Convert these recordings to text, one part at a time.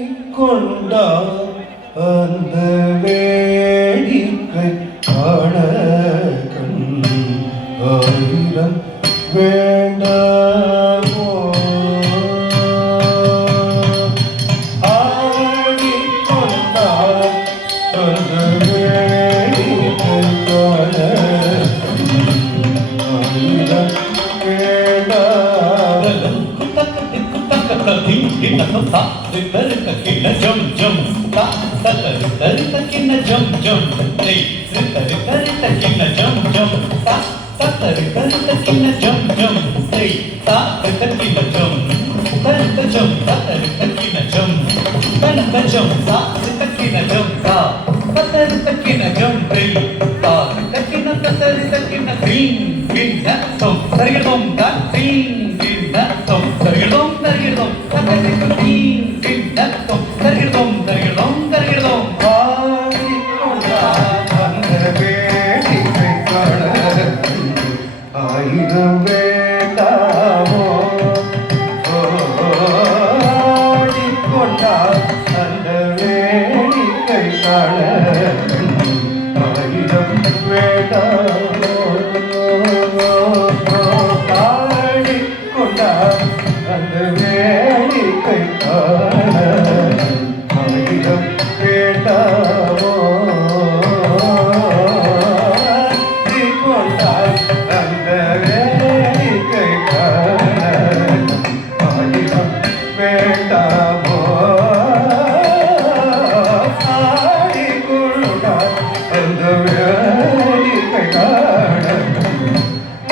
ஆடிக்கொண்டார் அந்த வேடிக்கை காண கண் ஆயிரம் வேண்டாமோ ஆடிக்கொண்டார் அந்த வேடிக்கை காண ஆயிரம் வேண்டாம் jum jum ta ta ta ta ta kinna jum jum hey ta ta ta ta kinna jum jum ta ta ta ta ta kinna jum jum hey ta ta ta kinna jum ta ta jum ta ta ta kinna jum ta ta jum ta ta kinna jum ta ta ta ta kinna jum hey ta ta kinna ta ta ta kinna ding ding da tom tarigam da ding ding da tom tarigam ta ta ta ding ding da tom tarigam tarigam tarigam ஆடிக்கொண்டார் அந்த வேடிக்கை காண ஆயிரம் வேண்டாமோ ஆடிக்கொண்டார் அந்த வேடிக்கை காண ஆயிரம் வேண்டாமோ ஆடிக்கொண்டார் அந்த வேடிக்கை காண ஆயிரம் வேண்டாமோ ஆடிக்கொண்டார் அந்த வேடிக்கை காண ஆயிரம் வேண்டாமோ ஆடிக்கொண்டார் அந்த வேடிக்கை காண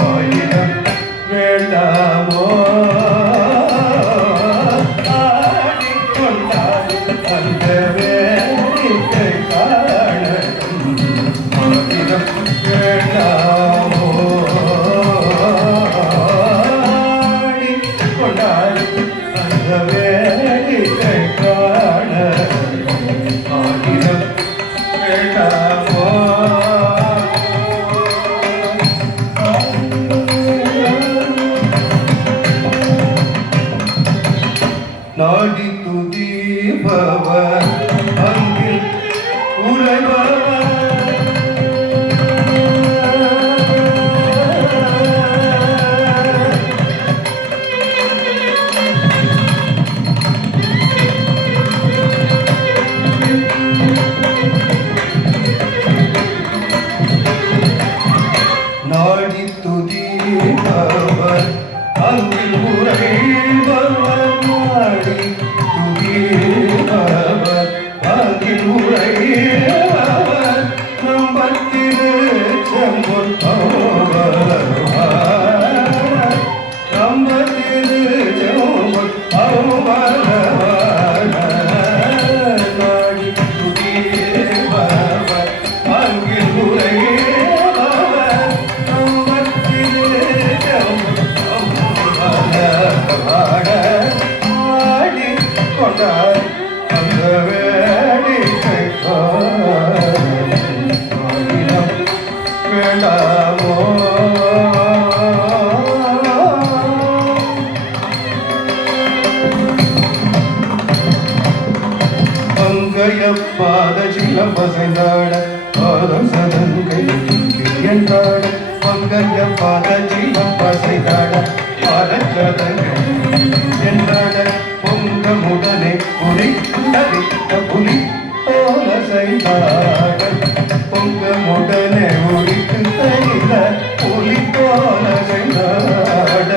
ஆயிரம் வேண்டாமோ ஆடிக்கொண்டார் அந்த வேடிக்கை காண ஆயிரம் வேண்டாமோ ஆடிக்கொண்டார் அந்த வேடிக்கை காண ஆயிரம் வேண்டாமோ நாடி துதிப்பவர் அங்கில் உறைபவர் நாடி துதிப்பவர் அங்கில் உறைபவர் நாடி துதிப்பவர் அங்கில் உறைபவர் நம்பத்திரு செம்பொன் நம்பத்திரு செம்பொன் நாடி துதிப்பவர் அங்கில் உறைபவர் நம்பத்திரு ஆடிக்கொண்டார் அந்த வேடிக்கை ஆயிரம் வேண்டாமோ பங்கைய பாத சிலம்பசைந்தாட பாதம் சதங்கை என்றாட பங்கைய பாத சிலம்பசைந்தாட பாதச்சதங்கை என்றாட பொங்கமுடனே புலி தரித்த புலி போல செய்தாட பொங்கமுடனே உரித்து தரித்த புலி போல செய்தாட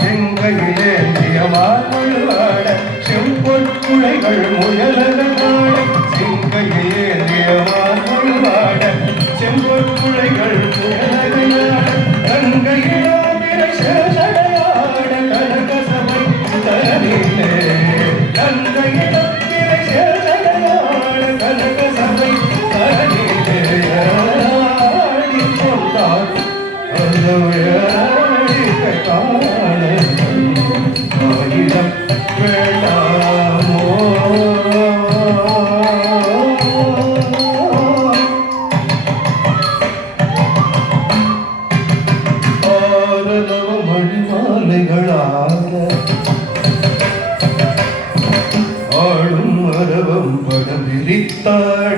செங்கையிலே நியமாட செம்பொன் குழைகள் முயலனாட செங்கையிலே நியமாட செம்பொன் குழைகள் முயலனாட கங்கையிலோ சடையாட கனக சபை தரனிலே கங்கையிலோ சடையாட கனக சபை தர அலைகளாக ஆடும் மரபம் படம் விரித்தாட